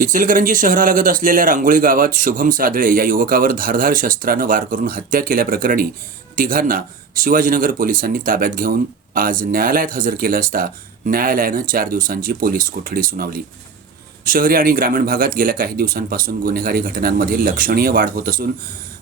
इचलकरंजी शहरालगत असलेल्या रांगोळी गावात शुभम सादळे या युवकावर धारधार शस्त्रानं वार करून हत्या केल्याप्रकरणी तिघांना शिवाजीनगर पोलिसांनी ताब्यात घेऊन आज न्यायालयात हजर केलं असता न्यायालयानं चार दिवसांची पोलीस कोठडी सुनावली. शहरी आणि ग्रामीण भागात गेल्या काही दिवसांपासून गुन्हेगारी घटनांमध्ये लक्षणीय वाढ होत असून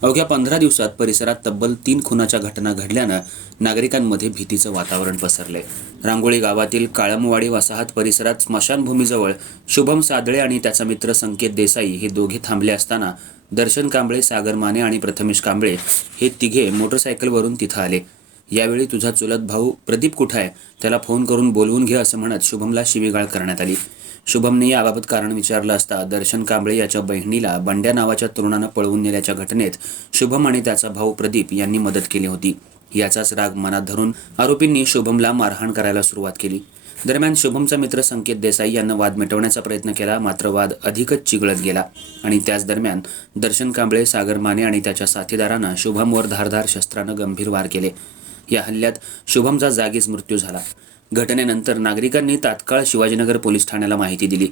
अवघ्या पंधरा दिवसात परिसरात तब्बल तीन खुनाच्या घटना घडल्यानं नागरिकांमध्ये भीतीचं वातावरण पसरले. रांगोळी गावातील काळमवाडी वसाहत परिसरात स्मशानभूमीजवळ शुभम सादळे आणि त्याचा मित्र संकेत देसाई हे दोघे थांबले असताना दर्शन कांबळे सागर माने आणि प्रथमेश कांबळे हे तिघे मोटरसायकलवरून तिथं आले. यावेळी तुझा चुलत भाऊ प्रदीप कुठं आहे त्याला फोन करून बोलवून घे असं म्हणत शुभमला शिवीगाळ करण्यात आली. शुभमने याबाबत कारण विचारलं असता दर्शन कांबळे याच्या बहिणीला बंड्या नावाच्या तरुणानं पळवून नेल्याच्या घटनेत शुभम आणि त्याचा भाऊ प्रदीप यांनी मदत केली होती. याचाच राग मनात धरून आरोपींनी शुभमला मारहाण करायला सुरुवात केली. दरम्यान शुभमचा मित्र संकेत देसाई यांना वाद मिटवण्याचा प्रयत्न केला मात्र वाद अधिकच चिघळत गेला आणि त्याच दरम्यान दर्शन कांबळे सागर माने आणि त्याच्या साथीदारानं शुभमवर धारधार शस्त्रानं गंभीर वार केले. या हल्ल्यात शुभमचा जागीच मृत्यू झाला. घटनेनंतर नागरिकांनी तात्काळ शिवाजीनगर पोलीस ठाण्याला माहिती दिली.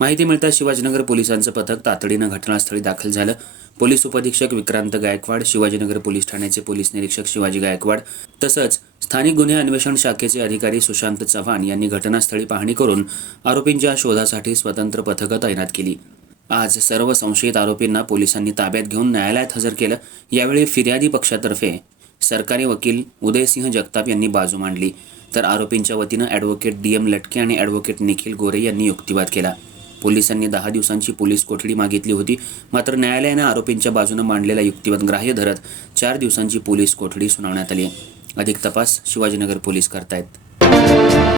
माहिती मिळताच शिवाजीनगर पोलिसांचं पथक तातडीनं घटनास्थळी दाखल झालं. पोलीस उपअधीक्षक विक्रांत गायकवाड शिवाजीनगर पोलीस ठाण्याचे पोलीस निरीक्षक शिवाजी गायकवाड तसंच स्थानिक गुन्हे अन्वेषण शाखेचे अधिकारी सुशांत चव्हाण यांनी घटनास्थळी पाहणी करून आरोपींच्या शोधासाठी स्वतंत्र पथकं तैनात केली. आज सर्व संशयित आरोपींना पोलिसांनी ताब्यात घेऊन न्यायालयात हजर केलं. यावेळी फिर्यादी पक्षातर्फे सरकारी वकील उदयसिंह जगताप यांनी बाजू मांडली. तर आरोपींच्या वतीनं ॲडव्होकेट डी एम लटके आणि ॲडव्होकेट निखिल गोरे यांनी युक्तिवाद केला. पोलिसांनी दहा दिवसांची पोलीस कोठडी मागितली होती मात्र न्यायालयानं आरोपींच्या बाजूनं मांडलेला युक्तिवाद ग्राह्य धरत चार दिवसांची पोलीस कोठडी सुनावण्यात आली. अधिक तपास शिवाजीनगर पोलीस करतायत.